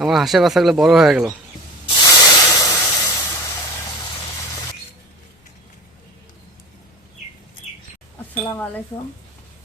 আমার হাঁসের বাচ্চাগুলো বড় হয়ে গেল। আসসালামু আলাইকুম।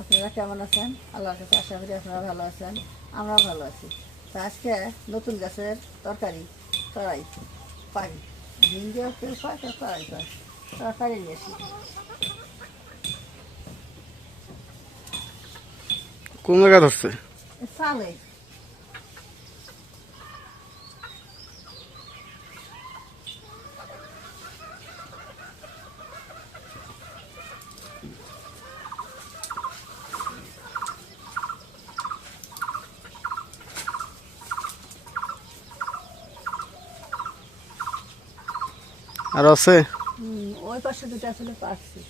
আপনারা কেমন আছেন? আল্লাহর কাছে আশা করি আপনারা ভালো আছেন। আমরাও ভালো আছি। তো আজকে নতুন গাছের তরকারি তরাই পাই ডিম দিয়েও কেউ পায় তরাই পায় তরকারি নিয়েছি কোন জায়গা ধরছে? চালে আর আছে? ওই পাশে দুটো আসলে পাচ্ছি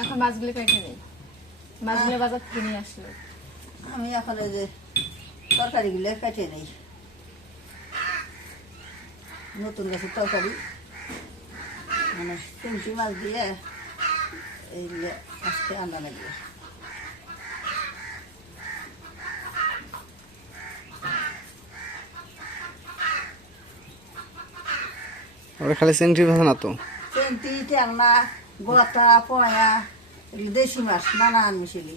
এখন মাছগুলো কেটে নেই মাছগুলো বাজার থেকে নিয়ে আসলো। আমি এখন এই যে তরকারিগুলো কেটে নেই। নতুন গাছের তরকারি। মানে তিনটি মাছ দিয়ে এইগুলো আজকে আনা লাগবে। ওরা খালি সেন্টি ভাষা না তো? সেন্টি ট্যাংনা গোলাটা পয়া দেশি মাছ নানান মিশিলি।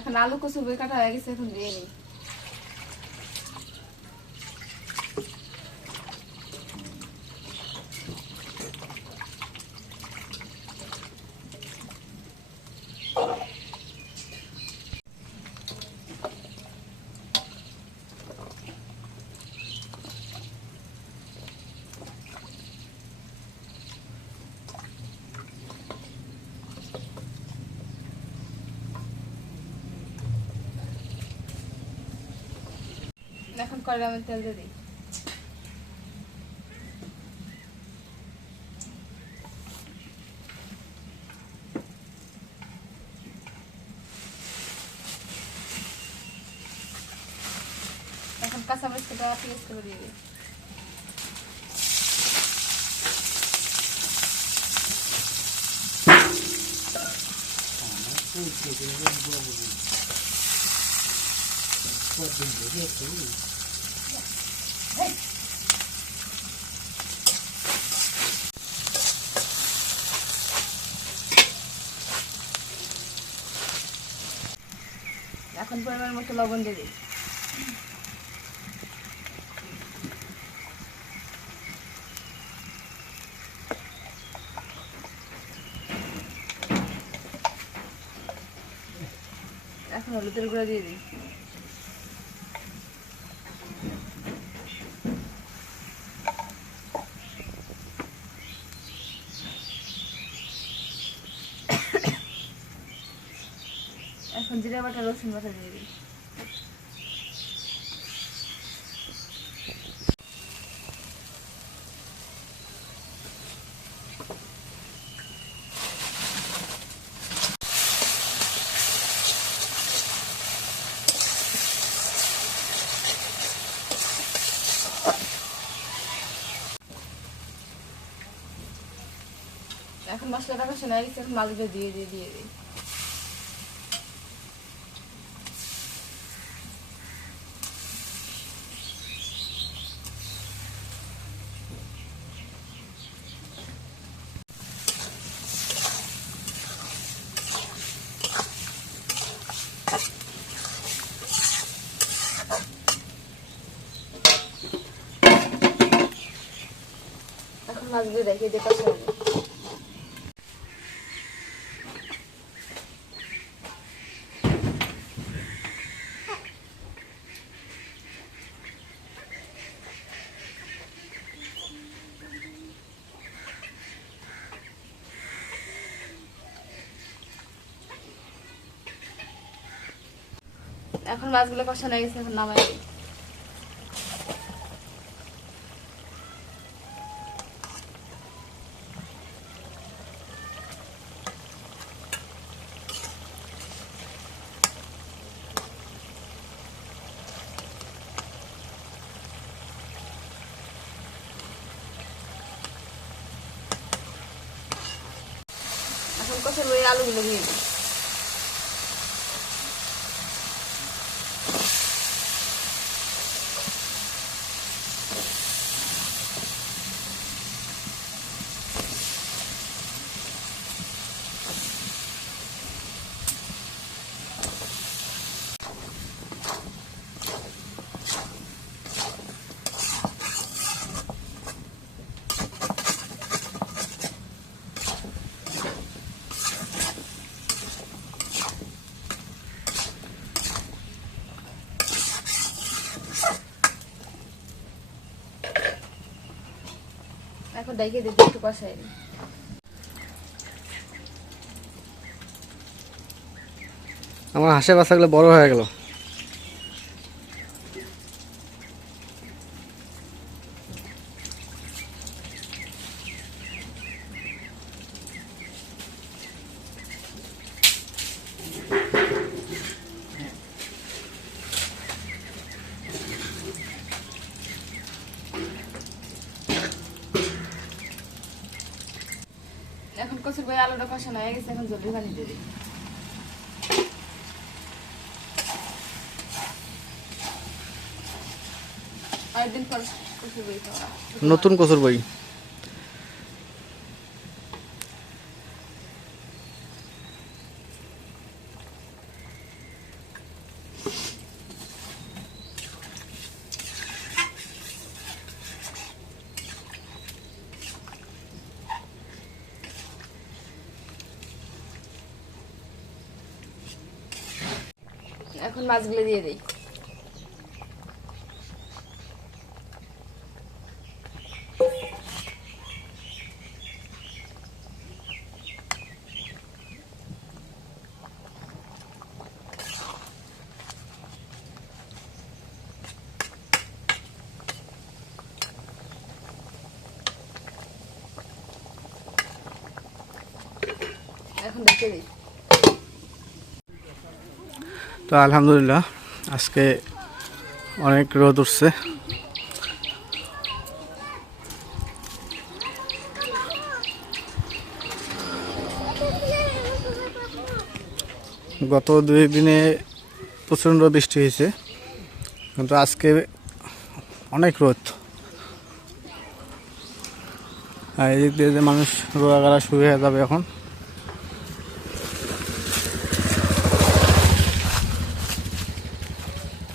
এখন আলু কচু বই কাটা হয়ে গেছে এখন দিয়ে নিই। এখন আমি তেল দিয়ে দিই। এখন কাঁচামরিচ কেটে পেঁয়াজ করে দিয়ে দিই। মাখন পরিমাণ মতো লবণ দেবে এখন হলুদের গুঁড়া দিয়ে দিই বাটা রসুন বাটা দিয়ে দিই। এখন মশলাটা কষানো হয়ে এখন মাছগুলো দিয়ে দিয়ে দিয়ে দিই এখন দিয়ে কষানো দিই। এখন মাছগুলো কষানো হয়ে গেছে এখন নামাই দিই। এখন কষার ওই আলুগুলো দিয়ে এখন ডাইকে দিতে একটু কষাই দিই আমার হাঁসের বাচ্চাগুলো বড় হয়ে গেল। বই আলুটা কষানো হয়ে গেছে এখন জলদি পানি দিয়ে অনেকদিন কচুর বই খাওয়া। এখন মাছগুলো দিয়ে দিই। এখন দেখে দিই। তো আলহামদুলিল্লাহ, আজকে অনেক রোদ উঠছে। গত দুই দিনে প্রচণ্ড বৃষ্টি হয়েছে, কিন্তু আজকে অনেক রোদ। আর এদিক দিয়ে যে মানুষ রোয়াগাড়া শুরু হয়ে যাবে এখন।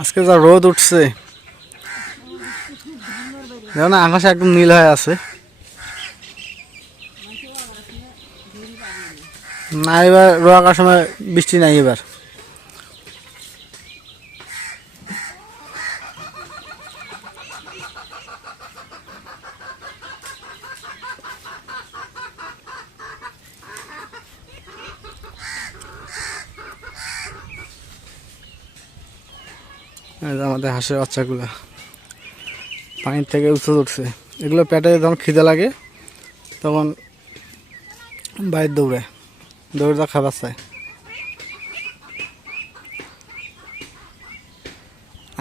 আজকে যা রোদ উঠছে। না, আকাশে একদম নীল হয়ে আছে। না, এবার রোয়াকার সময় বৃষ্টি নাই এবার। আমাদের হাঁসের বাচ্চাগুলো। পানির থেকে উঁচু উঠছে এগুলো পেটে যখন খিদে লাগে, তখন বাইরে দৌড়ে। দৌড়ে যা খাবার চায়।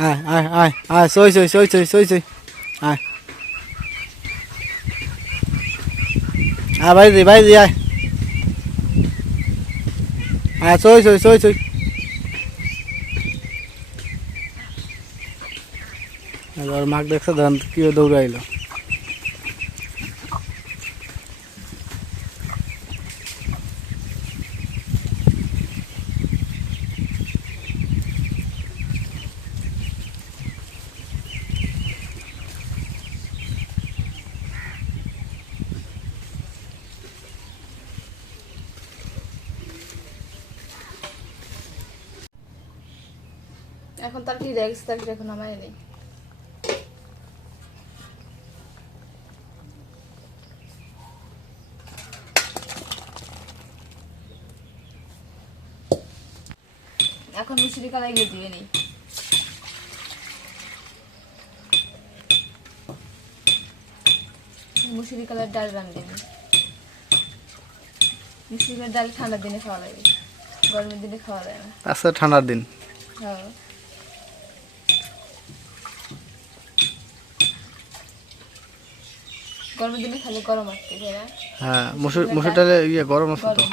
আয় আয় আয় আয়, সই সই সই সই সই সই। আয়। আয় ভাই দি ভাই দি, আয়। আয়, সই সই সই সই। এবার মাক দেখছে ধান কি দৌড়াইলো। এখন তার কি দেখছে তার কি এখন আমায় নেই। এখন মিশ্রি কালাই গিয়ে দিয়ে নেই। মুসুরি কালার ডাল রান্ধে নি মিষ্টি করে ডাল ঠান্ডার দিনে খাওয়া লাগে। গরমের দিনে খাওয়া যায় না। আজকে ঠান্ডার দিন। হ্যাঁ। গরমের দিনে খালি গরম আসছে হ্যাঁ মুসুর মুসুর ডালে ইয়ে গরম আছে তো গরম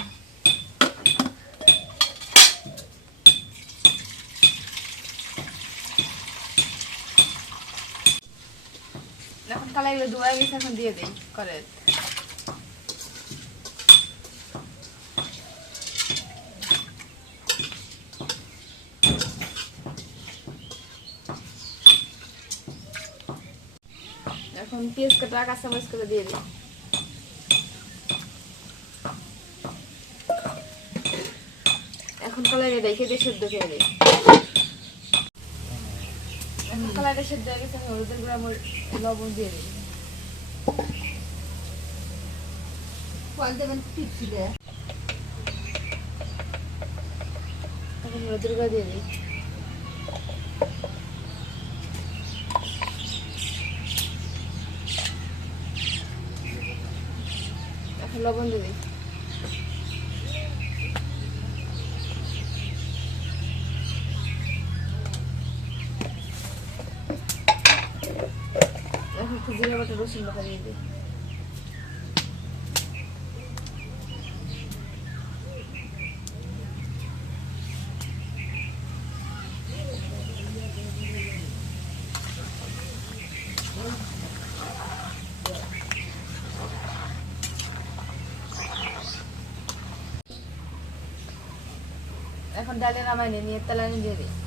এখন কালাই এগুলো ধোয়া গেছে, এখন দিয়ে দেই, করে। এখন পেঁয়াজ কাটা কাঁচামরিচ করে দিয়ে দিই। এখন কালারে রেখে দিয়ে সেদ্ধ করে দিই। এখন কালারে সেদ্ধ হয়ে গেছে হলুদের গুঁড়া লবণ দিয়ে দিই। গুঁড়া দিয়ে দিই এখন লবণ দিয়ে দিই এখন একটু জিরা বাটা রসুন বাটা দিয়ে দিই এখন ডালে নামাই নিয়ে নিয়ে তেলানি দিয়ে দিই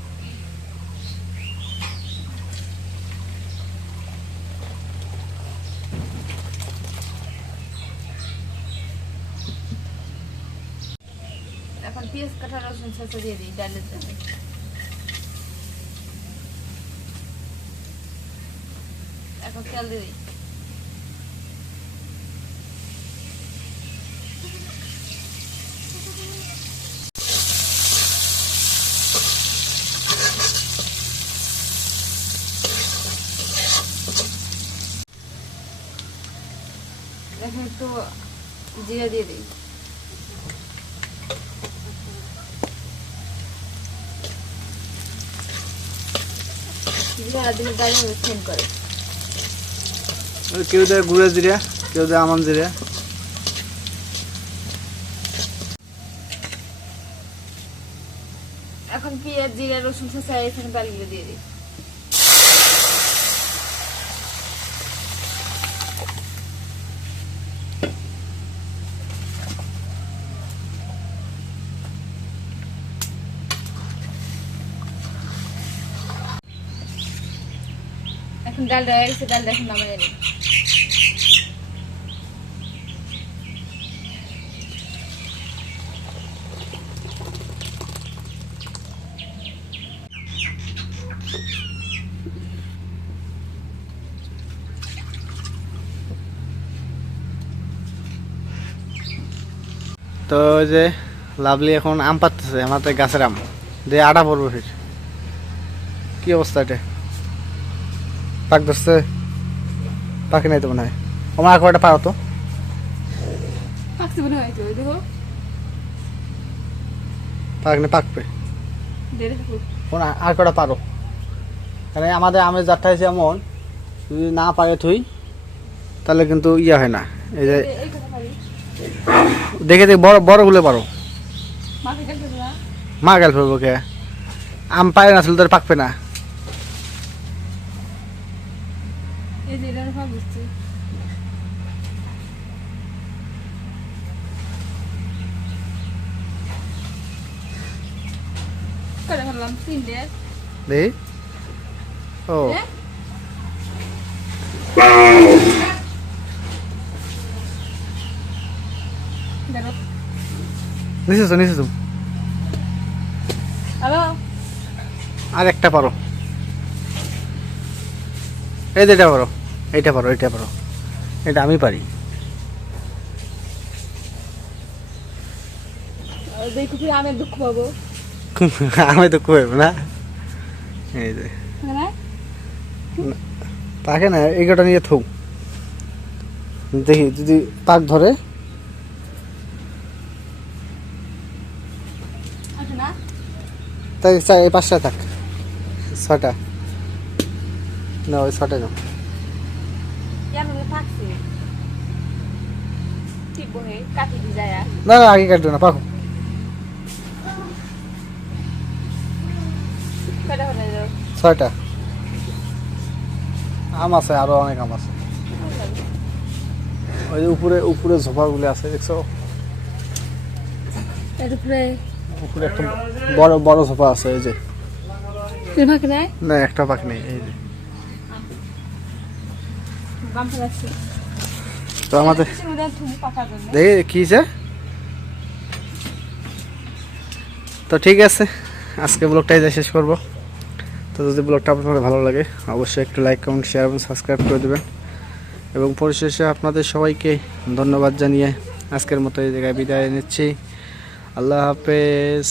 এখন পেঁয়াজ কাটা, রসুন ছেঁচা দিয়ে দিই, ডালের সাথে। এখন তেল দিয়ে দিই। এখন একটু জিরে দিয়ে দিই। কেউ দেয় গুঁড়া জিরা কেউ দেয় আমান জিরা। এখন পেঁয়াজ জিরা রসুন শসা এখানে বাড়িগুলো দিয়ে দিই। ডালটা হয়ে গেছে তো যে লাভলি এখন আম পাততেছে, আমাদের গাছের আম। দিয়ে আটা পড়ব ফির। কি অবস্থা এটা? পাক ধরছে। পাকে নাই তো মনে হয়। আমার কয়টা পারো তো পাকবে আর কটা পারো। আমাদের আমের জাতটা হয়েছে এমন যদি না পারে তুই তাহলে কিন্তু ইয়ে হয় না। এই যে পারি দেখে দেখে বড় বড়গুলো পারো। গেল না। মা গেল ফেলব কে? আম পায় না তোর পাকবে না এই যে এটা ভাব বুঝছি। করে ফেললাম তিনটে। দেখি ও? নিচে তো নিচে তো আর একটা পারো। এই যে এটা পারো। এইটা পারো এইটা পারো। এটা আমি পারি। আমের দুঃখ পাবো। আমি না? এই যে। পাকে না। এগারোটা নিয়ে থৌ। দেখি যদি পাক ধরে। না। তাই এই পাঁচটা থাক। ছটা না ওই ছটা না না না আগে কাটবে না পাকো। ছয়টা। আম আছে আরও অনেক আম আছে। ওই উপরে উপরে ঝোপাগুলো আছে দেখছ? উপরে? একটা বড় বড় ঝোপা আছে এই যে। না একটা পাক নেই এই যে। তো আমাদের দেখি কি যে তো ঠিক আছে আজকে ব্লগটাই যা শেষ করব। তো যদি ব্লগটা আপনাদের ভালো লাগে অবশ্যই একটু লাইক কমেন্ট শেয়ার এবং সাবস্ক্রাইব করে দেবেন। এবং পরিশেষে আপনাদের সবাইকে ধন্যবাদ জানিয়ে আজকের মতো এই জায়গায় বিদায় নিচ্ছি। আল্লাহ হাফেজ।